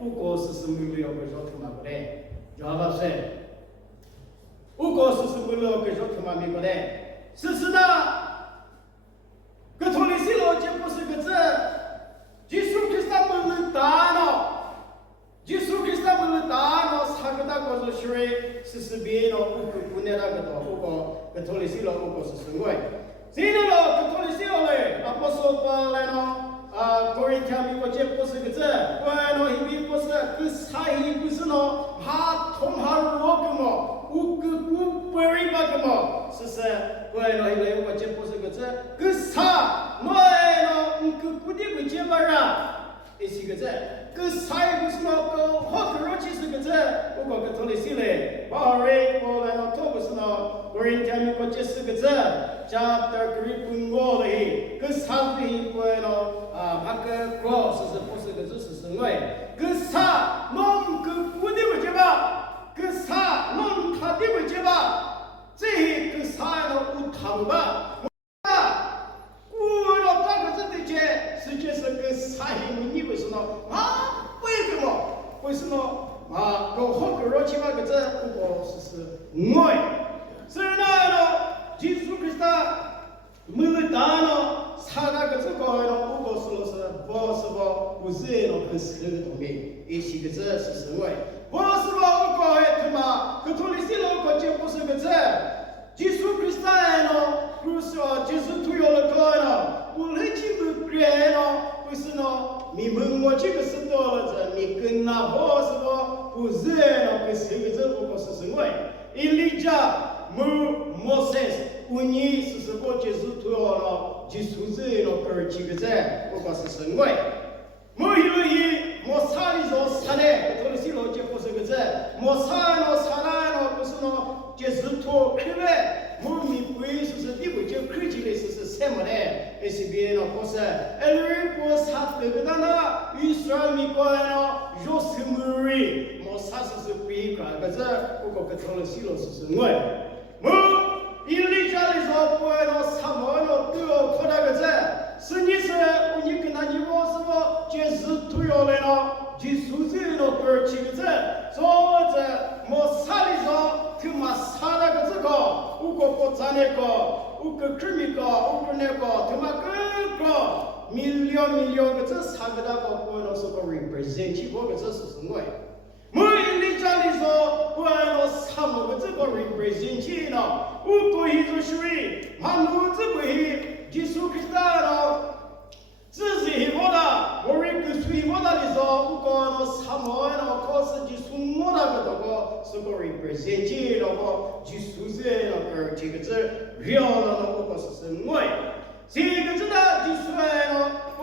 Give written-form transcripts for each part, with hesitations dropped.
乌国是没有个说他妈不嘞，要不是？乌国是没有个说他妈没不嘞，是的，个托里西罗就不是个字，耶稣基督们大脑，耶稣基督们大脑，三个大国是谁？是别个不那个的，乌国个托里西罗乌国是什么？现在了个托里西罗嘞，阿波索巴来喏。过一天美国这不是个字，过来喏，一边不是个啥一不是喏，哈通哈罗个么，乌个乌不瑞巴个么，是是，过来喏，一边我这不是个字，个啥，喏喏，乌个不的不接巴啦，也是个字，个啥也不是喏，个好个肉气是个字，不过个头里是嘞，巴瑞过来喏，头不是喏，过一天美国这是个字。chapter 3 pungo lehi ke salvi bueno hak ko se pose ke se ngoi ke sa non ke pudi wo je ba ke sa non thadi wo je ba zhe ke sa no u thang ba ku lo ta ke zhe je se je se ke sa hi ni wo se no为什么为什么go ho ke ro chi ba ke zhe ku se ngoi se na no耶稣基督，们大脑查那个这个呢，不过说是不是不不是那个是那个东西，一些个字是什么？不是吧？我讲的他妈，可托里西罗国就不是个字，耶稣基督呢，不是说耶稣推了个呢，我来进不变呢，不是呢，你问我这个是多了字，你跟那不是不不是那个是个字，不过是什么？伊利亚。Moses uni是什么？就是推了，就是这个个几个字，不过是什么？没有伊，没啥的说啥的，托里西罗就不是个字，没啥的啥的不是喏，就是托开来，没米贵是地位就科技的是什么的？那是别的不是，不啥这个呢？以色列米国呢，就是没啥是别个字，不过个托里西罗是什么？伊利家里说不爱了，什么了都要靠那个字。是你是我你跟他你我是不就是都要来了，就数字了多几个字，说这没啥的说，他妈啥那个字个，我个不咋那个，我个这米个，我个那个，他妈个million个字啥个那个不能是个 represent， 我个字是什么？每一家里说，不按照什么个这个 represent 呢？我过一种属于，俺路子过去，耶稣基督了，只是我的，我一个属于我的的说，我讲了什么呢？可是耶稣我那个个是个 represent 了个，耶稣是那个这个字，了了我个是什么？这个字呢，就是呢，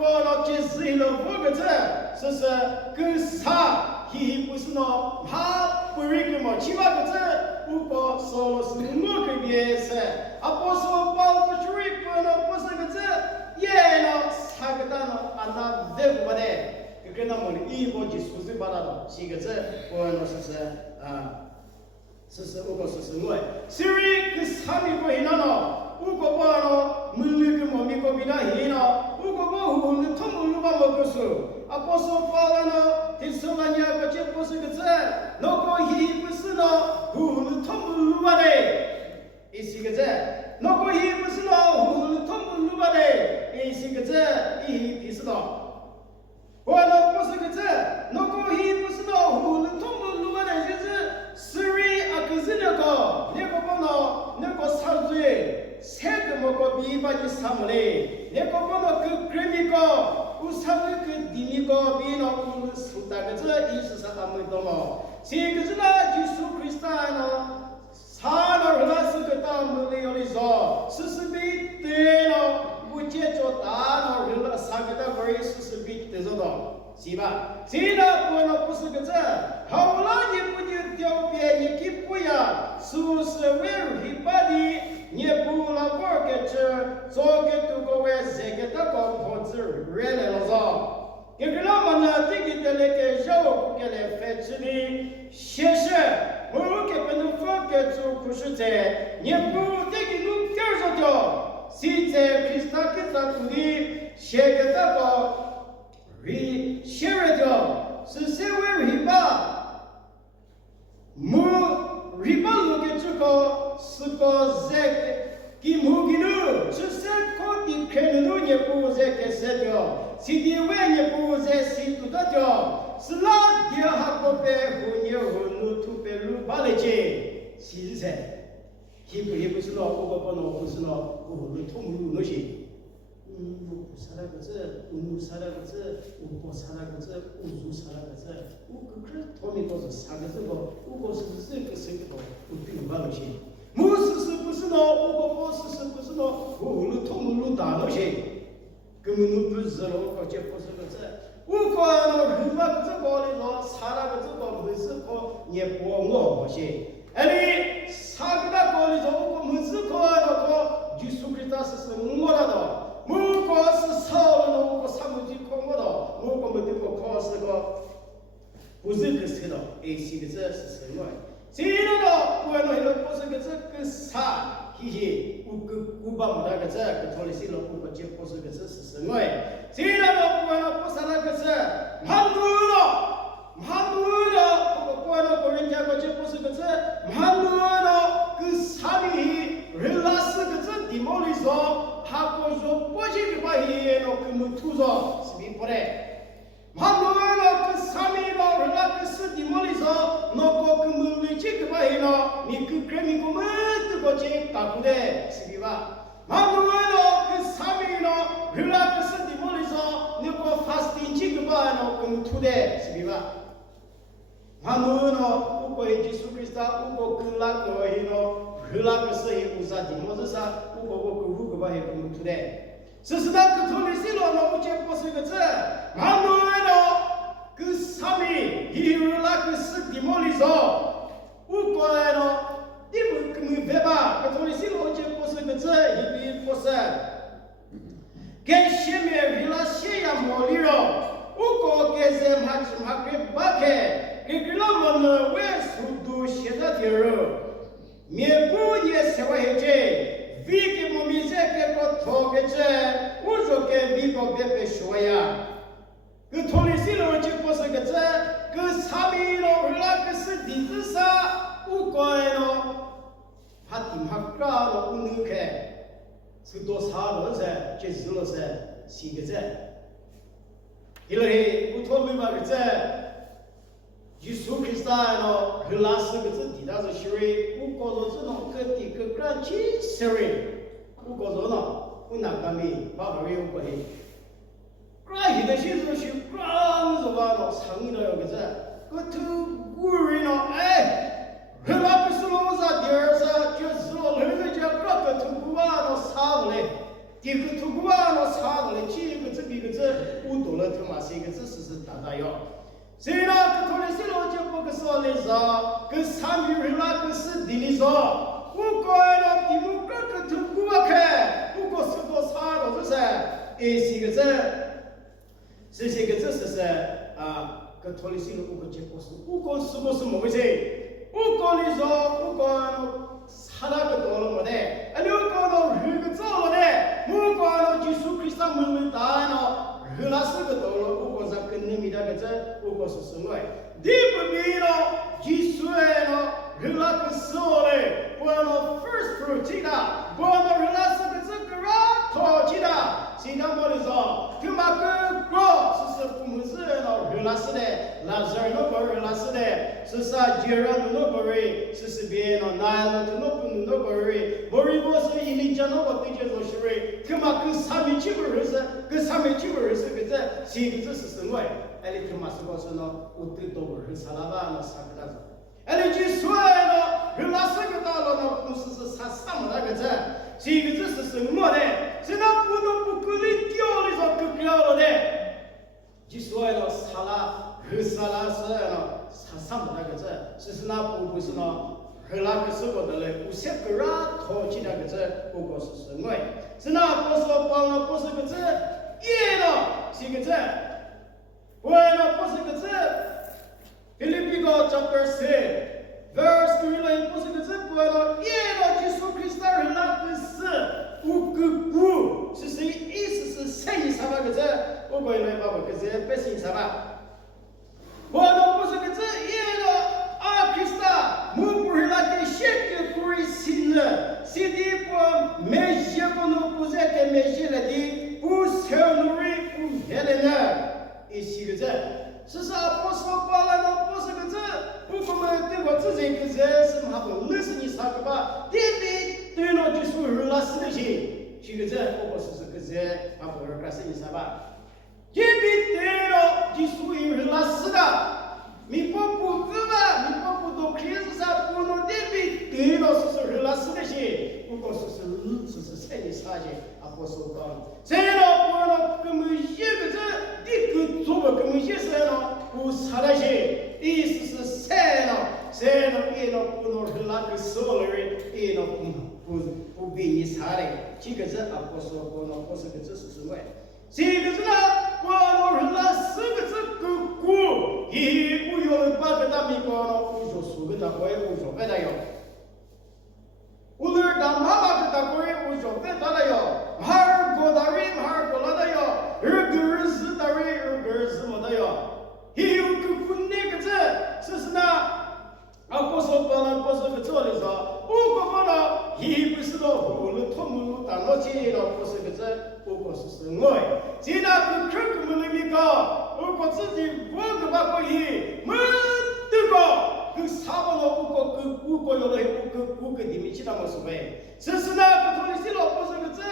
我了解释了五个字，是跟啥？he 不是呢，他不是个嘛，七八个字，不过说了是我个意思，不是我包不出一个呢，不是个字，也呢，三个单呢，那这不的，就跟他们的一个就数字把它的几个字，我呢是我个是我，所以个三米过一呢，我个把呢，没那个嘛，米个比那一呢，我个把我们通过路把我个数。不是发了呢，听说人家个这不是个字，那个一不是呢，我们通不路吧的，也是个字，那个一不是呢，我们通不路吧的，也是个字，一是呢，我那不是个字，那个一不是呢，我们通不路吧的，就是Siri 个是那个不呢，那个啥子？谁个么个比把你啥么嘞？那个不呢个格米个。我上个跟第一个比呢，我们苏大个这意思是他们懂吗？这个是呢，就是克里斯坦呢，他那那是个他们的有的说，是比对了，不接着大呢，人了三个的关系是比对着的，是吧？这呢，我呢不是个这，后来你不就调变你给不呀？是不是为了一把的？你不了玩个这，做个都个为这个的个婆子原来了噻。一个老么呢，这个的那个肉不给来分吃的，谢谢。我给不能放个做苦实在，你不这个弄点儿上掉，现在给他给他做的，写个那个，写了掉。是社会riba，木riba路的这个是个在给木给路，只是靠的看路也不在给谁掉，是的外也不在谁都得掉，是拉掉哈个白胡也胡路土白路巴来接，是噻。也不是咯，我不是咯，我通路那些。我啥那个字，我啥那个字，我啥那个字，我啥那个字，我可他们都是啥个字个，我是这个谁个，我并不那些。我是不是咯，我是不是咯，我通路大那些，根本不是咯，我这不是个字。我讲了，日本这个里头，啥那个这个不是可也不我那些。아니 사그다 거리서 오고 문스코하고 예수 그리스도스 응원하다 무고스 서로 오고 사무지 공고다 무고 못듣고 코스고 무슨 그스도 에이시드스 스스로 지나도 부에노 이런 무슨 그사 히히 우그 우바무다 그자 그 돌리실로 우고 제 무슨 그 스스로 지나도 부에노 부사나 그자 만두로 부에노 고린자고 제 무슨 그자 만두로 그 사비 릴라스 그자 디몰리서 하고 저 뽀지기 바히에노 그 무투서 스비포레 만두로 그 사미로 릴라스 디몰리서 놓고 그 물리치 그 바히노 미그 크레미고 무트고 제 까구데 스비바 만두로 그 사미로 릴라스 디몰리서 놓고 파스팅 치 그 바히노 그 무투데 스비바 만두로 우고 예수 그리스도 우고 글라고 히노 글라고 서히 우사 디모스사 우고 그 후고 바히 그 무투데 스스다 그 돌리실로 너무제 보스거즈 만두로 그 사미 히르라 그 스디몰리서 우고에노 디브 그 무베바 그 돌리실로 제 보스거즈 히비 보스 게시메 릴라시야 몰리로 우고 게제 마치 마케 바케 그 글라몬 왜 수도 시다디로 메부니 세와헤제 비게 모미제게 거 토게제 우조게 비고 베베 쇼야 그 돌리실로 찍고서 그제 그 사비로 흘라그스 디즈사 우고에노 파팀학가로 우느케 수도 사로세 제슬로세 시게제 이러해 우토르바 그제 예수 그리스도의 글라스 그 디다서 시리 우고도 저는 그때 그 그란치 시리 우고도나 우나감이 바바위 우고해 그라이 히데시도 시 그란서 바로 상이로요 그자 그투 구리노 에 글라스로사 디어사 제스로 르르자 그렇게 투구와노 사블레 디그 투구와노 사블레 치그 저기 그저 우도를 토마시 그 스스 다다요 세나 그 돌리실로 접고 그 솔리서 그 삼유일라 그 스디니서 우고에는 디무크 그 듣구와케 우고 스도 사로 저세 에시그제 스시그제 스세 그 돌리실로 우고 접고 우고 스고스 뭐지 우고리서 우고는 사라가 돌아오네 아니 우고는 르그저오네 우고는 예수 그리스도 물다노 글라스가 돌아 우고자 끝냅니다 그제 우고서 승어에 디브미노 지수에노 글라스오레 보아노 first fruit이다 보아노 글라스가 그라 토지다 시나모리서 그만큼 고 스스 부무스에노 글라스네 라자르노 글라스네 스사 제라노 버리 스스 비에노 나일노 노노 버리 버리보스 이니자노 버티제소 시리 그만큼 삼위치를 해서 그 삼위치를 해서 그제 시기즈 스승어에 엘리 그마스고스노 우뜨도를 살아바노 사그다서 엘리 지수에노 글라스가 달로노 무스스 사삼나 그제 시기즈 스승모네 지나부노 부클리 띄어리서 그겨로네 지수에노 살아 그살아서에노 사삼나 그제 스스나 부부스노 글라스고들레 우세그라 토치다 그제 우고스스 뭐에 스나 포스로 빵나 포스 그제 예노 시그제 bueno 포스 그제 필리피고 chapter 6 verse 3 포스 그제 bueno 예노 예수 그리스도 릴라크스 우그구 스스 이스스 세이 사바 그제 우고이노 바바 그제 베신 사바 的没写了的，不小努力不别的呢，一些个字，是啥不说过来呢？不是个字，不过嘛，对我自己个字是嘛不认识你啥个吧？对了，就说二老师那些，是个字，我是个字，嘛不二个是你啥吧？对了，就属于二老师的。你不知道，你不懂，可是啥不能对了，是二老师那些，不过是才你啥的，不说讲，谁了不了，根本一个字，一个做不根本写谁了，不差那些，意思是谁了，一了不能是那个手里人，一了不比你差的，几个字不说不能，不是个字是什么？这个字呢，我是那四个字个古，一不有人把个大米搞了，不说数个大鬼，不说别的哟。我那大妈妈个大鬼，不说别的哟。马儿过大人，马儿过来的哟。二个儿子大人，二个儿子没的哟。还有个古那个字，是那。不说不能，不是个做的说，不过不能，一不是了，胡了脱木当了接了，不是个字，不过是爱。现在个看个么里面搞，不过自己我个把可以，没得个，跟啥不了，不过有了不个里面其他么所谓，这是那个同的写了不是个字，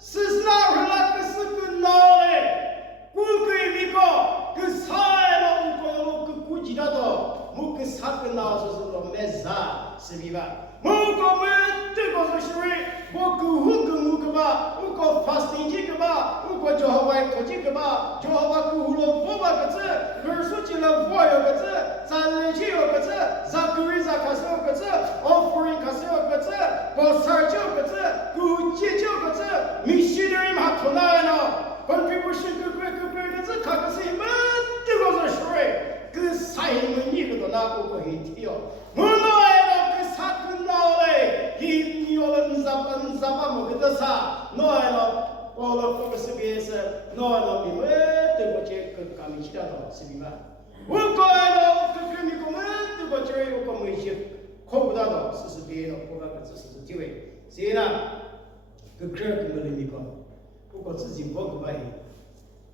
是那回来个是个脑嘞，不个里面搞，跟啥了不过有了个估计了的。我跟啥个闹就是说没啥，是不吧？我们这个是属于我跟我个吧，我个发生这个吧，我个叫好外头这个吧，叫好外顾了我把个字，二书记了我有个字，咱人去有个字，咱个人咱开始有个字，我夫人开始有个字，我三舅个字，我姐舅个字，你西的人还出来了，本地不是个个字，看个是们这个是属于。跟啥人们你个都拿不过一天哟，我来了跟啥个闹嘞？你要了你咋把么个的啥？来了，我了不个是别是，来了你们对我这个干没起来了，是吧？我来了，跟你我们对我这我个没些考不到的，是别了，我个只是地位，谁呢？跟这个没那个，不过自己不个白，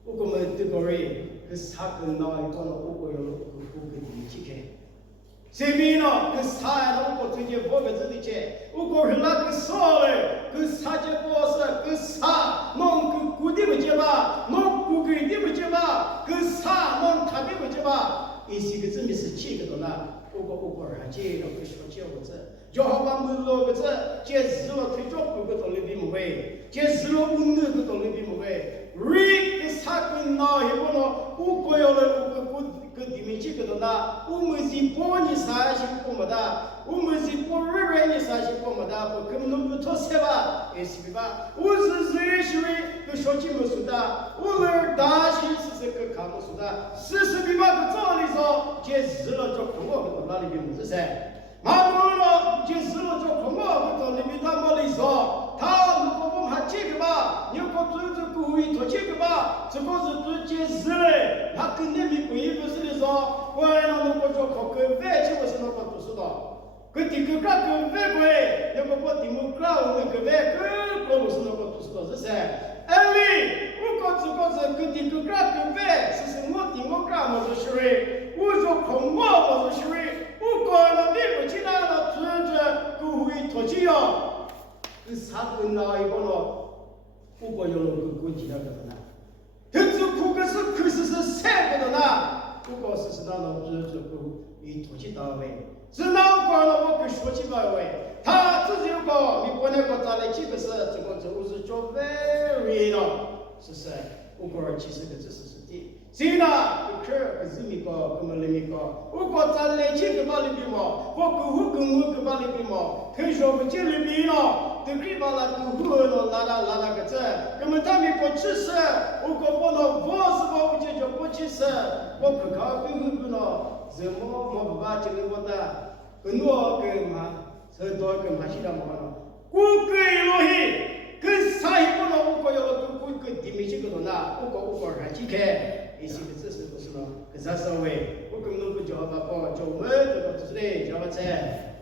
我个没对个人。个啥个闹一个了，我个有个地去看，谁比呢？个啥了？我最近我个自己去，我个是那个啥嘞？个啥结果是个啥？弄个固定不接吧？弄固定的不接吧？个啥弄他的不接吧？一些个真的是几个多呢？我还接了个说接我这，就好把门罗个这，接日了推着不个到那边么会，接日了温度个到那边么会。瑞个啥个闹一个咯，我个要了个地面几个多大，我们是帮你啥些帮不da，我们是帮瑞你啥些帮不da，不根本不妥协吧，也是吧？我是瑞是瑞个小鸡么说的，我们大些是个看么说的，是吧？个照理说，这日了就看我个到哪里边么子噻？马多了，这日了就看我个到那边他么里说，他如果我们还这个吧，你可做故意做这个吧，这个是做解释嘞，他跟你们不一不是的说，我让那个叫考个外籍，我是那个读书的，个第个个外国，那个我题目搞那个外国，我是那个读书的是噻。安利，我搞这个是个第个个外，是我题目搞我是谁？我说空我是谁？我搞了美国其他的做故意脱节哟，个啥个哪一个咯？不过有那个国际那个的呢，他这苦个是可是三个的呢，不过是那种这个以土气到位，是哪个呢？我跟说起到位，他自己个你不能够找来几个是这个就是叫 very 了，是不是？不过其实个这是的。谁呢？个是米个，个么里米个？我讲咱来几个把里边嘛，我个把里边嘛，他说不进里边了，都可以把那个了拉个这，那么他们不吃食，我讲不能，我是把我解决不吃食，我不靠个了，怎么不把这个我的，跟我跟嘛，这多跟嘛西的嘛了，我给了嘿。跟啥也不能，我要跟地面这个东西，我还去看，一些个知识不是咯，跟啥稍微，我根本不叫爸爸，叫我这个就是嘞，叫我在。